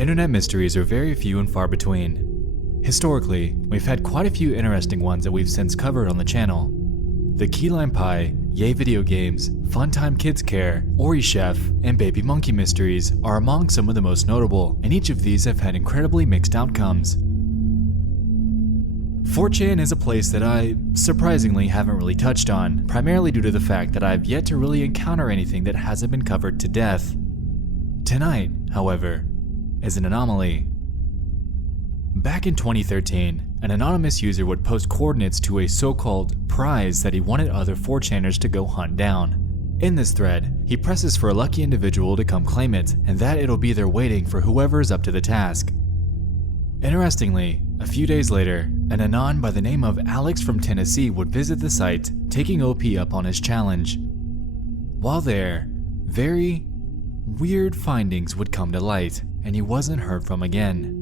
Internet mysteries are very few and far between. Historically, we've had quite a few interesting ones that we've since covered on the channel. The Key Lime Pie, Yay Video Games, Funtime Kids Care, Ori Chef, and Baby Monkey mysteries are among some of the most notable, and each of these have had incredibly mixed outcomes. 4chan is a place that I, surprisingly, haven't really touched on, primarily due to the fact that I've yet to really encounter anything that hasn't been covered to death. Tonight, however, is an anomaly. Back in 2013, an anonymous user would post coordinates to a so-called prize that he wanted other 4chaners to go hunt down. In this thread, he presses for a lucky individual to come claim it, and that it'll be there waiting for whoever is up to the task. Interestingly, a few days later, an anon by the name of Alex from Tennessee would visit the site, taking OP up on his challenge. While there, very weird findings would come to light, and he wasn't heard from again.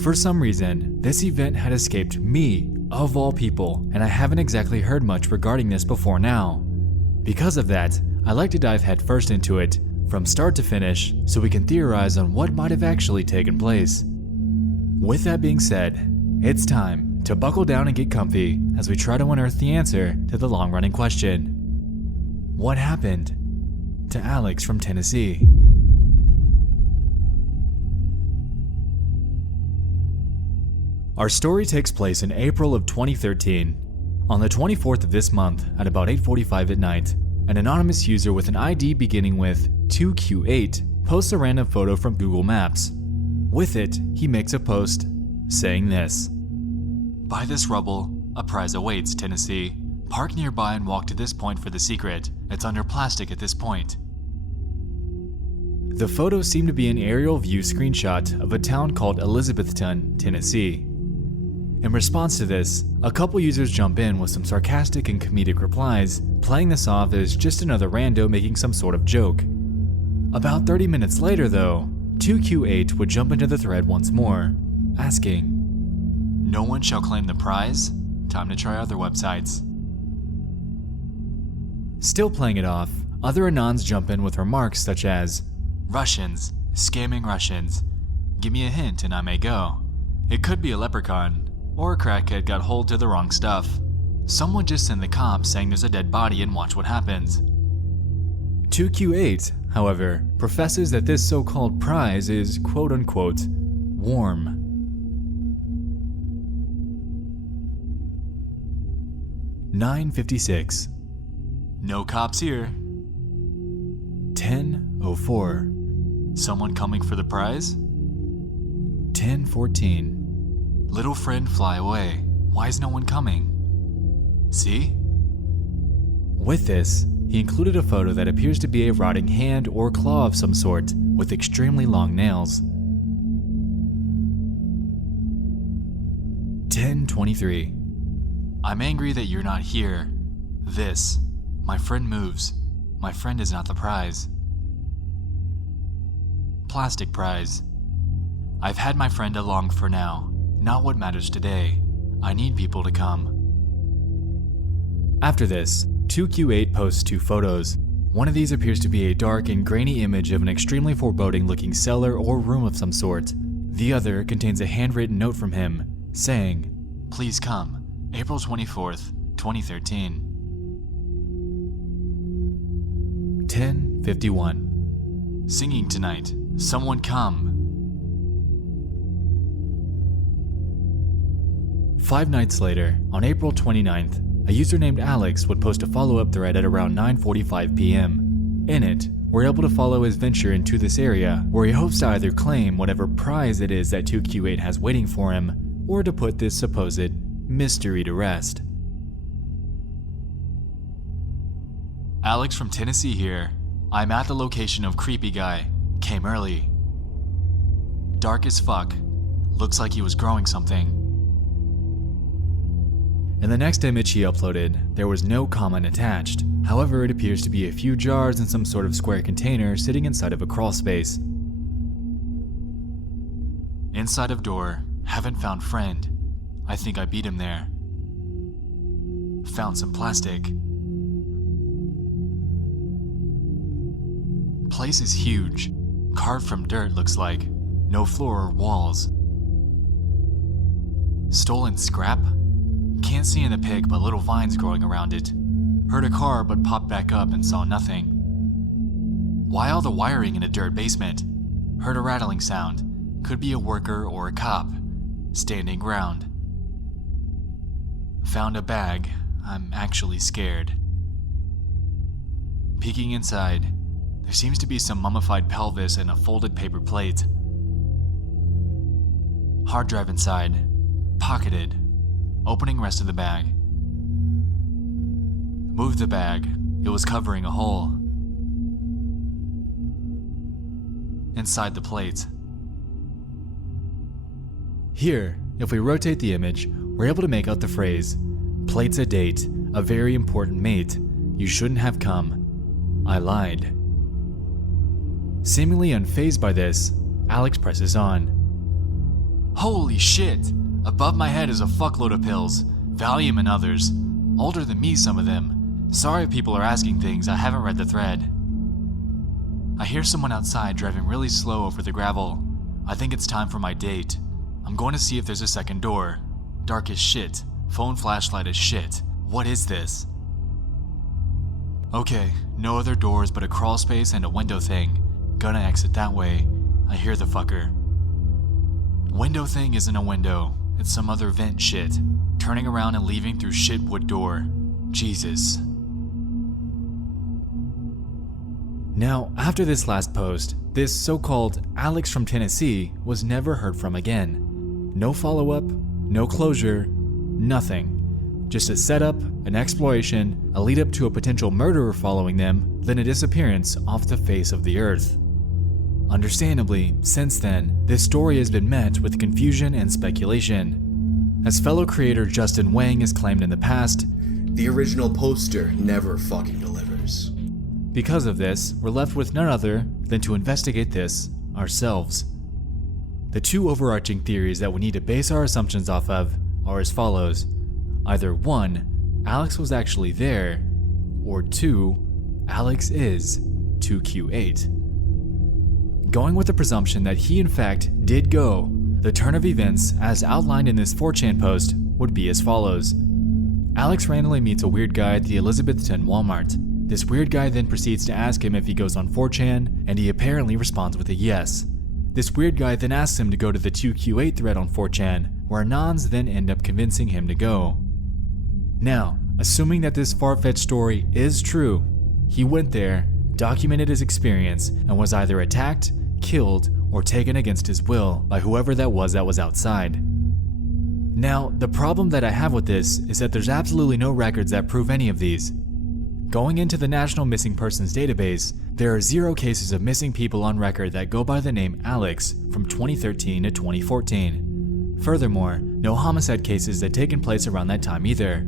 For some reason, this event had escaped me, of all people, and I haven't exactly heard much regarding this before now. Because of that, I like to dive headfirst into it, from start to finish, so we can theorize on what might have actually taken place. With that being said, it's time to buckle down and get comfy as we try to unearth the answer to the long-running question. What happened to Alex from Tennessee? Our story takes place in April of 2013. On the 24th of this month, at about 8:45 at night, an anonymous user with an ID beginning with 2Q8 posts a random photo from Google Maps. With it, he makes a post saying this: "By this rubble, a prize awaits, Tennessee. Park nearby and walk to this point for the secret. It's under plastic at this point." The photo seemed to be an aerial view screenshot of a town called Elizabethton, Tennessee. In response to this, a couple users jump in with some sarcastic and comedic replies, playing this off as just another rando making some sort of joke. About 30 minutes later though, 2Q8 would jump into the thread once more, asking, "No one shall claim the prize? Time to try other websites." Still playing it off, other anons jump in with remarks such as, "Russians, scamming Russians. Give me a hint and I may go. It could be a leprechaun, or a crackhead got hold to the wrong stuff. Someone just send the cops saying there's a dead body and watch what happens." 2Q8, however, professes that this so-called prize is quote-unquote warm. "9:56. No cops here." 10:04. Someone coming for the prize? 10:14. Little friend fly away. Why is no one coming? See? With this, he included a photo that appears to be a rotting hand or claw of some sort, with extremely long nails. 10:23. I'm angry that you're not here. This. My friend moves. My friend is not the prize. Plastic prize. I've had my friend along for now. Not what matters today. I need people to come. After this, 2Q8 posts two photos. One of these appears to be a dark and grainy image of an extremely foreboding looking cellar or room of some sort. The other contains a handwritten note from him, saying, "Please come, April 24th, 2013. 10:51. Singing tonight. Someone come." 5 nights later, on April 29th, a user named Alex would post a follow-up thread at around 9:45 p.m. In it, we're able to follow his venture into this area, where he hopes to either claim whatever prize it is that 2Q8 has waiting for him, or to put this supposed mystery to rest. "Alex from Tennessee here. I'm at the location of Creepy Guy. Came early. Dark as fuck. Looks like he was growing something." In the next image he uploaded, there was no comment attached. However, it appears to be a few jars and some sort of square container sitting inside of a crawl space. "Inside of door. Haven't found friend. I think I beat him there. Found some plastic. Place is huge. Carved from dirt, looks like. No floor or walls. Stolen scrap? Can't see in the pic, but little vines growing around it. Heard a car, but popped back up and saw nothing. Why all the wiring in a dirt basement? Heard a rattling sound. Could be a worker or a cop. Standing ground. Found a bag. I'm actually scared. Peeking inside, there seems to be some mummified pelvis and a folded paper plate. Hard drive inside. Pocketed. Opening rest of the bag. Moved the bag. It was covering a hole. Inside the plate. Here, if we rotate the image, we're able to make out the phrase, "Plate's a date, a very important mate. You shouldn't have come. I lied." Seemingly unfazed by this, Alex presses on. Holy shit! Above my head is a fuckload of pills, Valium and others. Older than me, some of them. Sorry if people are asking things, I haven't read the thread. I hear someone outside driving really slow over the gravel. I think it's time for my date. I'm going to see if there's a second door. Dark as shit. Phone flashlight as shit. What is this? Okay, no other doors but a crawl space and a window thing. Gonna exit that way. I hear the fucker. Window thing isn't a window. It's some other vent shit. Turning around and leaving through shit wood door. Jesus. Now, after this last post, this so-called Alex from Tennessee was never heard from again. No follow-up, no closure, nothing. Just a setup, an exploration, a lead-up to a potential murderer following them, then a disappearance off the face of the earth. Understandably, since then, this story has been met with confusion and speculation. As fellow creator Justin Wang has claimed in the past, the original poster never fucking delivers. Because of this, we're left with none other than to investigate this ourselves. The two overarching theories that we need to base our assumptions off of are as follows. Either 1, Alex was actually there, or 2, Alex is 2Q8. Going with the presumption that he in fact did go, the turn of events as outlined in this 4chan post would be as follows. Alex randomly meets a weird guy at the Elizabethton Walmart. This weird guy then proceeds to ask him if he goes on 4chan, and he apparently responds with a yes. This weird guy then asks him to go to the 2Q8 thread on 4chan, where Anons then end up convincing him to go. Now, assuming that this far-fetched story is true, he went there, documented his experience, and was either attacked, killed, or taken against his will by whoever that was outside. Now, the problem that I have with this is that there's absolutely no records that prove any of these. Going into the National Missing Persons database, there are 0 cases of missing people on record that go by the name Alex from 2013 to 2014. Furthermore, no homicide cases that taken place around that time either.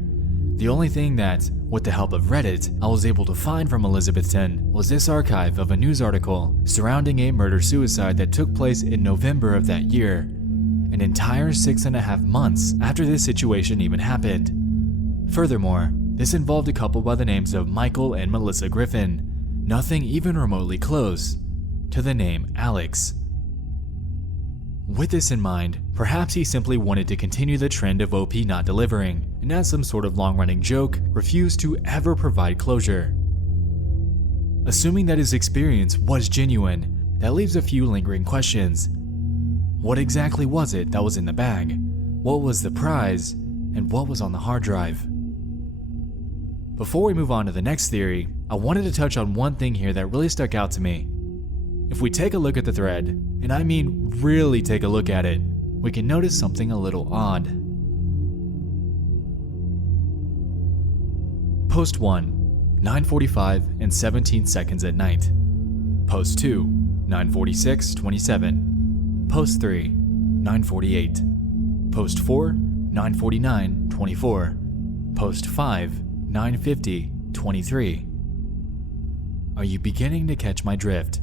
The only thing that, with the help of Reddit, I was able to find from Elizabethton was this archive of a news article surrounding a murder-suicide that took place in November of that year, an entire 6.5 months after this situation even happened. Furthermore, this involved a couple by the names of Michael and Melissa Griffin, nothing even remotely close to the name Alex. With this in mind, perhaps he simply wanted to continue the trend of OP not delivering, and as some sort of long-running joke, refused to ever provide closure. Assuming that his experience was genuine, that leaves a few lingering questions. What exactly was it that was in the bag? What was the prize? And what was on the hard drive? Before we move on to the next theory, I wanted to touch on one thing here that really stuck out to me. If we take a look at the thread, and I mean really take a look at it, we can notice something a little odd. Post 1, 9:45 and 17 seconds at night. Post 2, 9:46:27. Post 3, 9:48. Post 4, 9:49:24. Post 5, 9:50:23. Are you beginning to catch my drift?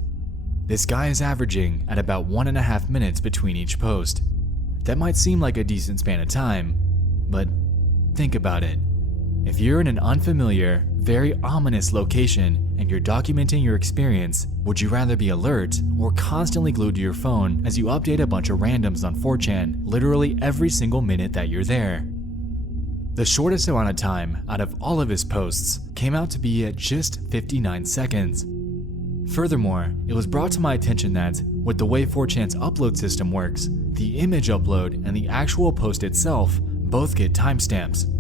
This guy is averaging at about 1.5 minutes between each post. That might seem like a decent span of time, but think about it. If you're in an unfamiliar, very ominous location and you're documenting your experience, would you rather be alert or constantly glued to your phone as you update a bunch of randoms on 4chan literally every single minute that you're there? The shortest amount of time out of all of his posts came out to be at just 59 seconds. Furthermore, it was brought to my attention that, with the way 4chan's upload system works, the image upload and the actual post itself both get timestamps.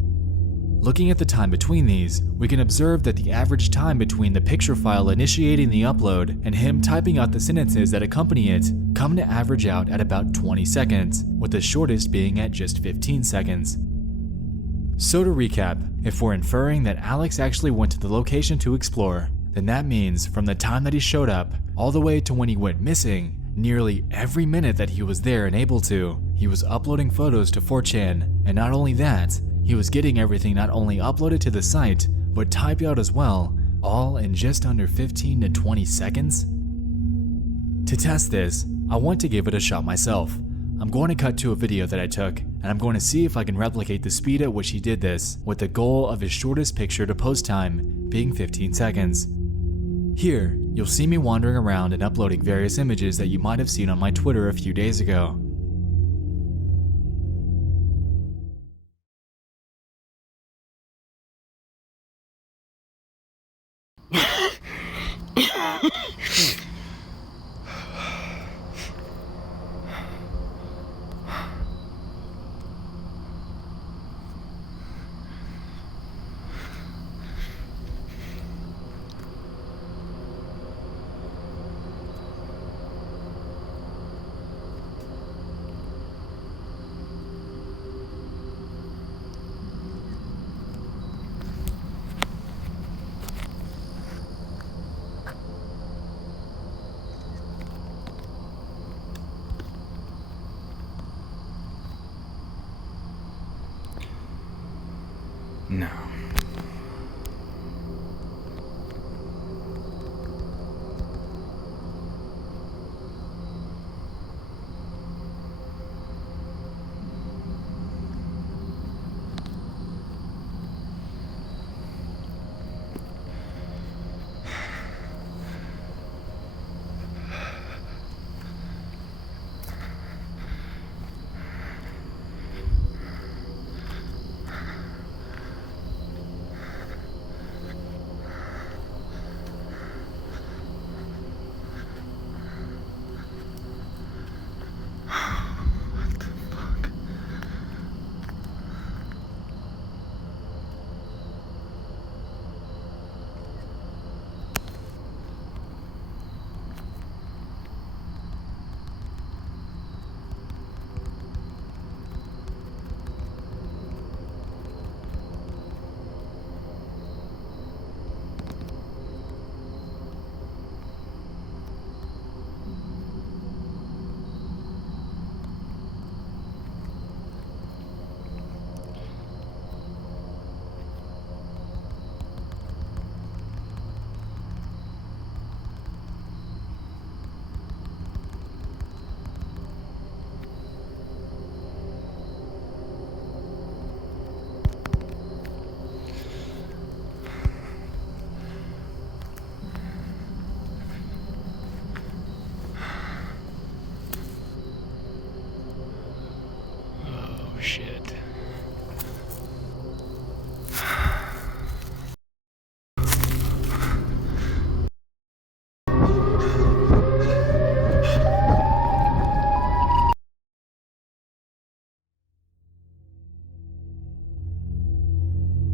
Looking at the time between these, we can observe that the average time between the picture file initiating the upload and him typing out the sentences that accompany it come to average out at about 20 seconds, with the shortest being at just 15 seconds. So to recap, if we're inferring that Alex actually went to the location to explore, then that means from the time that he showed up all the way to when he went missing, nearly every minute that he was there and able to, he was uploading photos to 4chan, and not only that, he was getting everything not only uploaded to the site, but typed out as well, all in just under 15 to 20 seconds? To test this, I want to give it a shot myself. I'm going to cut to a video that I took, and I'm going to see if I can replicate the speed at which he did this, with the goal of his shortest picture to post time being 15 seconds. Here, you'll see me wandering around and uploading various images that you might have seen on my Twitter a few days ago. No. Shit.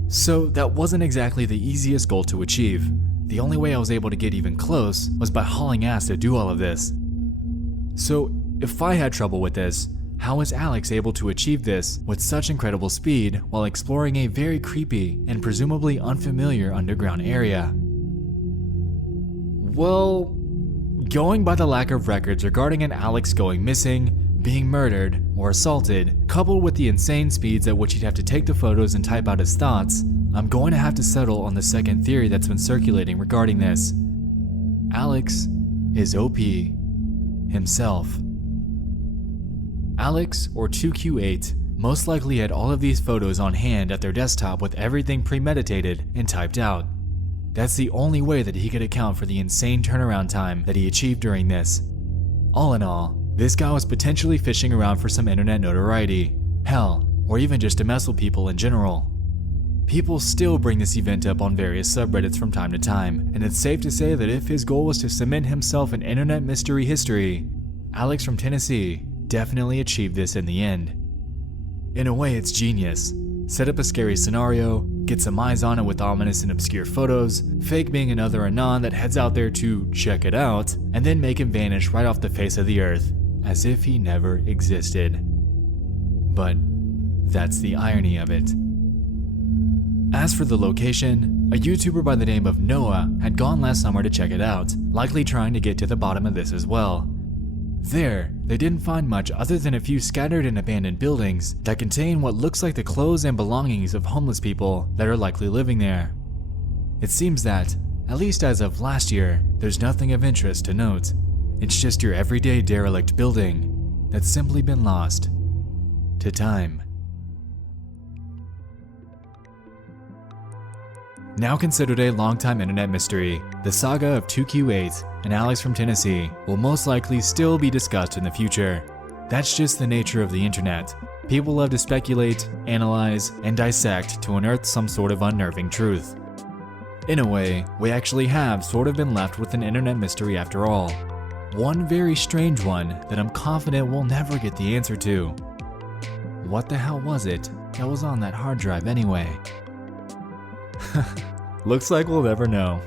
So that wasn't exactly the easiest goal to achieve. The only way I was able to get even close was by hauling ass to do all of this. So if I had trouble with this, how was Alex able to achieve this with such incredible speed while exploring a very creepy and presumably unfamiliar underground area? Well, going by the lack of records regarding an Alex going missing, being murdered, or assaulted, coupled with the insane speeds at which he'd have to take the photos and type out his thoughts, I'm going to have to settle on the second theory that's been circulating regarding this. Alex is OP himself. Alex, or 2Q8, most likely had all of these photos on hand at their desktop with everything premeditated and typed out. That's the only way that he could account for the insane turnaround time that he achieved during this. All in all, this guy was potentially fishing around for some internet notoriety, hell, or even just to mess with people in general. People still bring this event up on various subreddits from time to time, and it's safe to say that if his goal was to cement himself in internet mystery history, Alex from Tennessee definitely achieved this in the end. In a way, it's genius. Set up a scary scenario, get some eyes on it with ominous and obscure photos, fake being another Anon that heads out there to check it out, and then make him vanish right off the face of the earth, as if he never existed. But that's the irony of it. As for the location, a YouTuber by the name of Noah had gone last summer to check it out, likely trying to get to the bottom of this as well. There, they didn't find much other than a few scattered and abandoned buildings that contain what looks like the clothes and belongings of homeless people that are likely living there. It seems that, at least as of last year, there's nothing of interest to note. It's just your everyday derelict building that's simply been lost to time. Now considered a longtime internet mystery, the saga of 2Q8 and Alex from Tennessee will most likely still be discussed in the future. That's just the nature of the internet. People love to speculate, analyze, and dissect to unearth some sort of unnerving truth. In a way, we actually have sort of been left with an internet mystery after all. One very strange one that I'm confident we'll never get the answer to. What the hell was it that was on that hard drive anyway? Looks like we'll never know.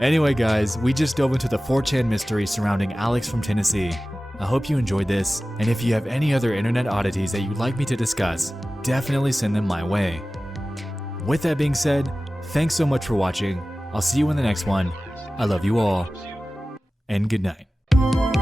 Anyway guys, we just dove into the 4chan mystery surrounding Alex from Tennessee. I hope you enjoyed this, and if you have any other internet oddities that you'd like me to discuss, definitely send them my way. With that being said, thanks so much for watching. I'll see you in the next one. I love you all, and good night.